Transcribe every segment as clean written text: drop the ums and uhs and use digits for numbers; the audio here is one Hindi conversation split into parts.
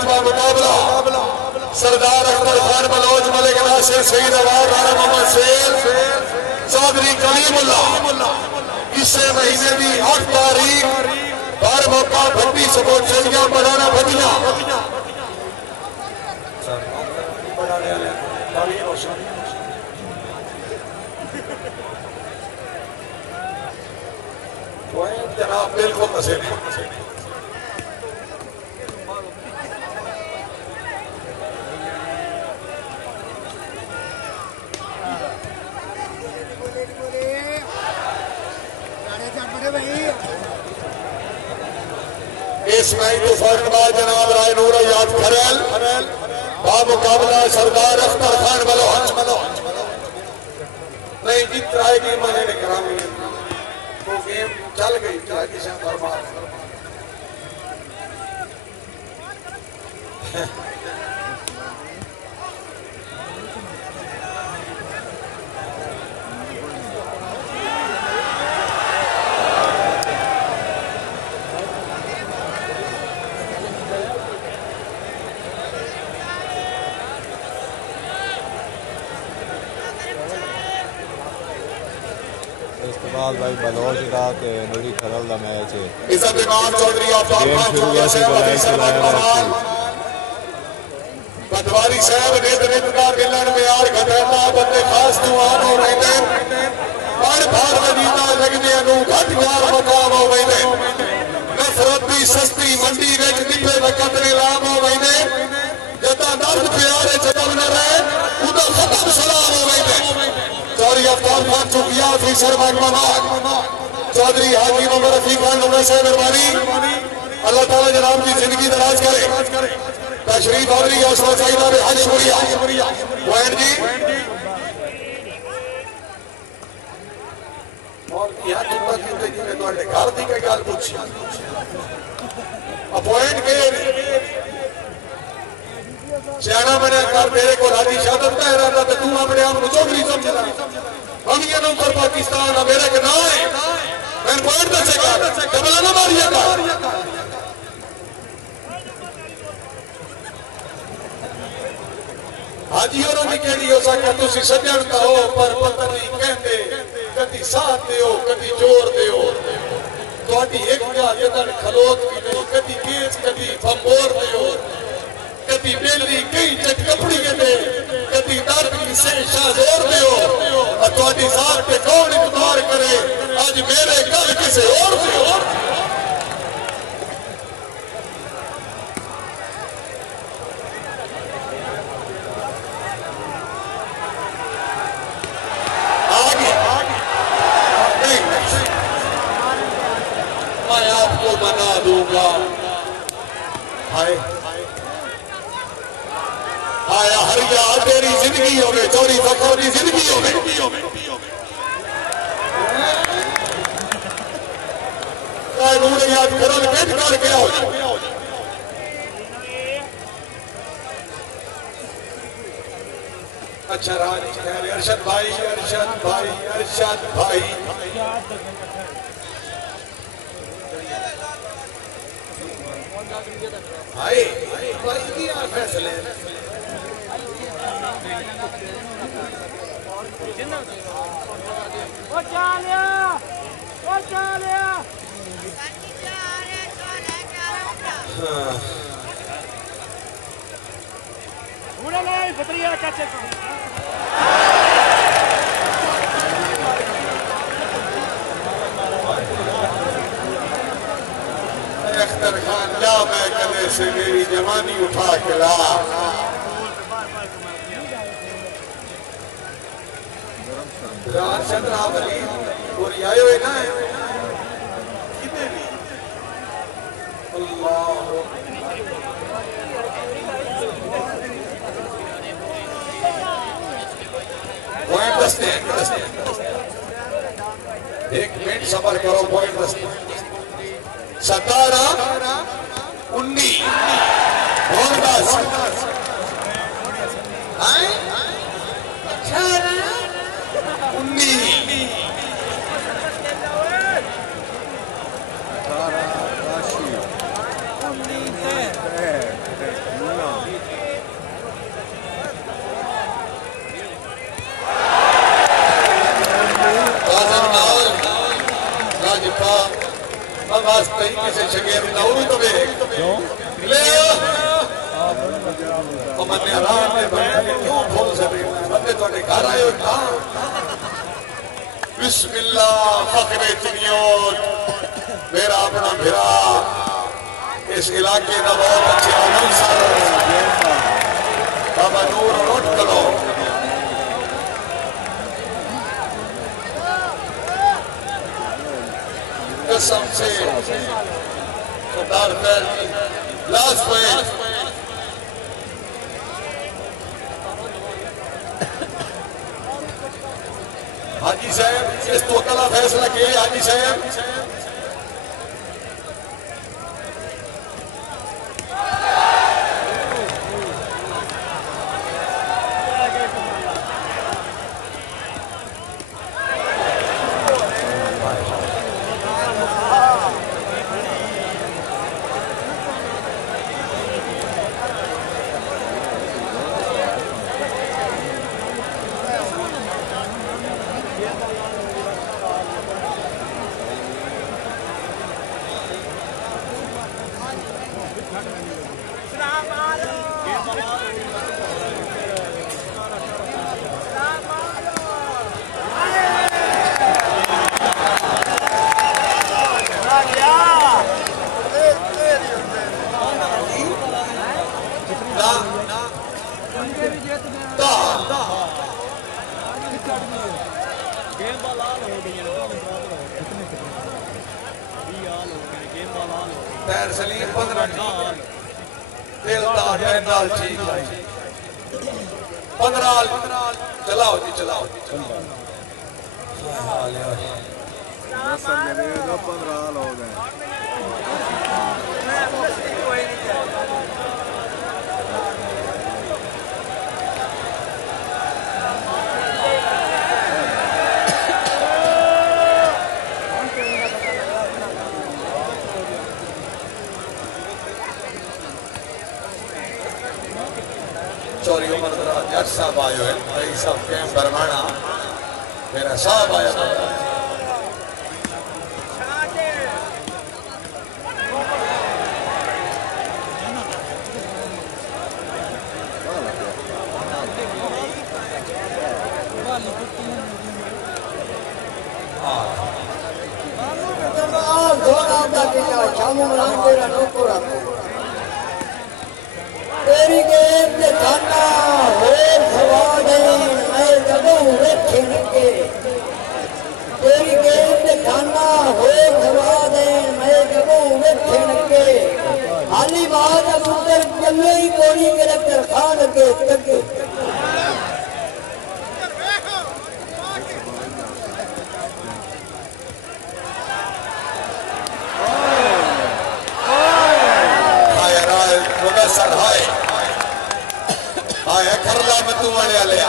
पांचवा मुकाबला सरदार अख्तर खान बलोच मलिक नासिर सईद अवार राणा मोहम्मद सेल चौधरी कलीमुल्लाह इसे महीने की 8 तारीख बार मौका भट्टी सपोर्ट चलिया बनाना भटिया जनाब बिल्कुल नसीब इस मैच को फौरनबाज जनाब राय नूर याद खरेल बामुकाबला सरदार अख्तर खान बलोच नहीं जीत आएगी मैंने करामी तो गेम चल गई किसी बर्बाद भाई बलोच का के नूरी खरल का मैच है इज्जत इमाम चौधरी आफताब खान चौधरी साहब पटवारी साहब नेत का मिलन में यार घटना बंदे खास दुआन हो रहे पर भार मदीना लगने अनु घटकार मकाम हो गए नफरत भी सस्ती मंडी विच निभे वक्त ने लाम हो गए जदा दर्द प्यारे जदम न रहे उदा खत्म सलाम हो गए चौधरी आफताब खान चुकिया ऑफिसर महकमा चौधरी हाजी मोहम्मद रफीक खान नूरा साहब मेहरबानी अल्लाह ताला जनाब की जिंदगी दराज करे तशरीफ आवरी हौसला चाहिए में हज शुक्रिया पॉइंट जी और यहां जितना कहते जी मैं तुम्हारे घर दी कोई गल पूछी अपॉइंट के सियाना बने कर तेरे को राजी शादत का इरादा तो तू अपने आप को चौधरी समझना हम ये नंबर पाकिस्तान अमेरिका ना है मैं पॉइंट दसेगा कबला ना मारिएगा हाजी और निकली हो सके तुसी सजण का हो पर पता नहीं कहते कदी साथ दे हो कदी जोर दे हो तोड़ी एक जगह खलोत भी नहीं कदी केस कदी बंबोर दे हो कदी बेली कई चटकपड़ी दे कदी दर्द किसे शाजोर दे हो और तोड़ी साथ पे कौन इकबार करे आज मेरे गल किसे और दे हो बना दूंगा हाय आया हरिया तेरी जिंदगी हो गई चोरी फखर की जिंदगी हो गई याद करल पेट कर गया हो अच्छा राज अरशद भाई अरशद भाई अरशद भाई आए भाई दिया फैसले ओ चालिया उड़ा नहीं बतरिया कैसे अख्तर खान जा मैं कले से मेरी जवानी उठा के ला राशद रावली और आयो है ना कितने भी अल्लाह पॉइंट दस्ते एक मिनट सबर करो पॉइंट दस्ते 17 19 और 10 19 शगेर दाऊद तो वे ले ओ मन्ने आराम में बंदे क्यों बोल सके बंदे तोड़े घर आए हो ना बिस्मिल्लाह फखरे चिनियों मेरा अपना भिरा इस इलाके का बहुत अच्छे अनसर बाबा नूर नोट करो कसम से सरदार लास्ट पॉइंट हाजी साहब इस तो कला फैसला किए हाजी साहब चलाओ जी चलाओ चौरी उमर जज साहब आयो है भाई साहब कैम बरमाना मेरा साहब आया तेरी गेंद खाना हो खवाड़े मैं जबों रखन के तेरी गेंद खाना हो खवाड़े मैं जबों रखन के हाली बात उधर चले ही कोई के खान के तक आया करला मत वाले लिया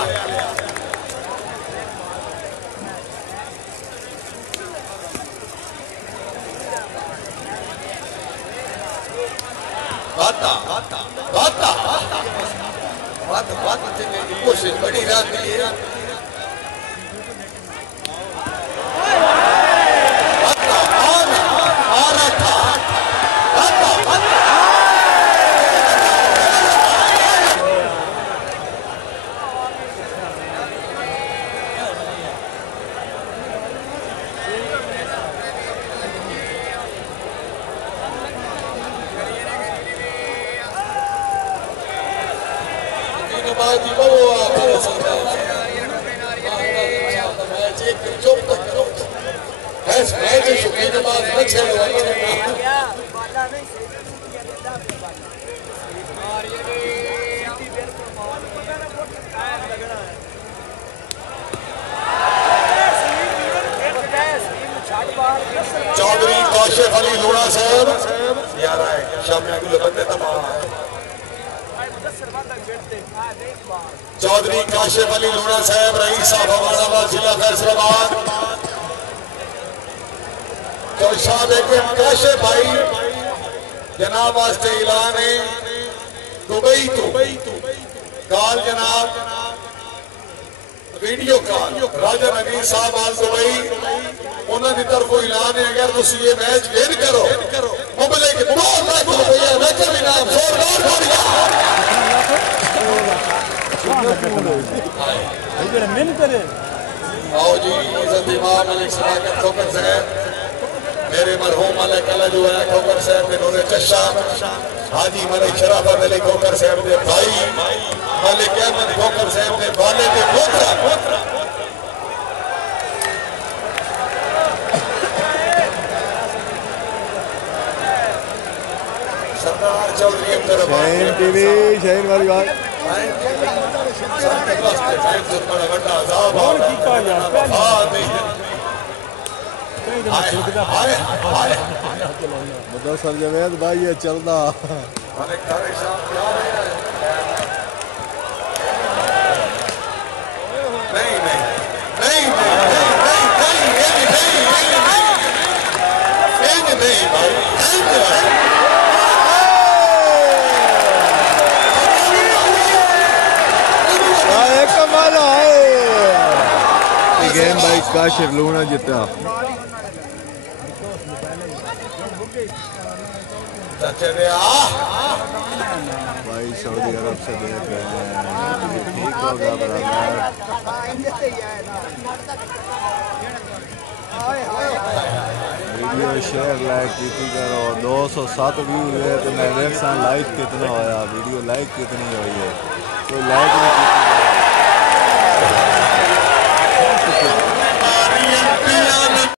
बाता बाता बाता बात बात कोशिश बड़ी रात है चौधरी कौशिक अली लूणा साहब यार आए शामिल गुल बंदे तमाम चौधरी काशिफ अली लूणा साहब रईस साहब हमारा जिला फैसलाबाद तो साहब काशिफ भाई जनाब वास्ते ऐलान है दुबई तो काल जनाब वीडियो कॉल राजा नवीन साहब आल दुबई उन्होंने तरफों ऐलान है अगर तुम ये मैच विन करो मुबले के 2 लाख रुपया रकम इनाम जोरदार आओ जी इज्जत इमाम मलिक सलाकत ठोकर साहब मेरे मरहूम मलिक अल्लाह जो है ठोकर साहब ने नूरे चश्मा हाजी मलिक शराफत अली ठोकर साहब ने भाई मलिक अहमद ठोकर साहब ने वाले के पोतरा सरदार चौधरी शाहीन टीवी शाहीन वाली बात मुदस्सर जवेद भाई ये चलदा गेम भाई काशिफ लूना जीता भाई सऊदी अरब से देख रहे हैं ठीक होगा बराबर वीडियो शेयर लाइक की करो 207 व्यू हुए तो मैं देख लाइक कितना होया वीडियो लाइक कितनी हुई है कोई लाइक नहीं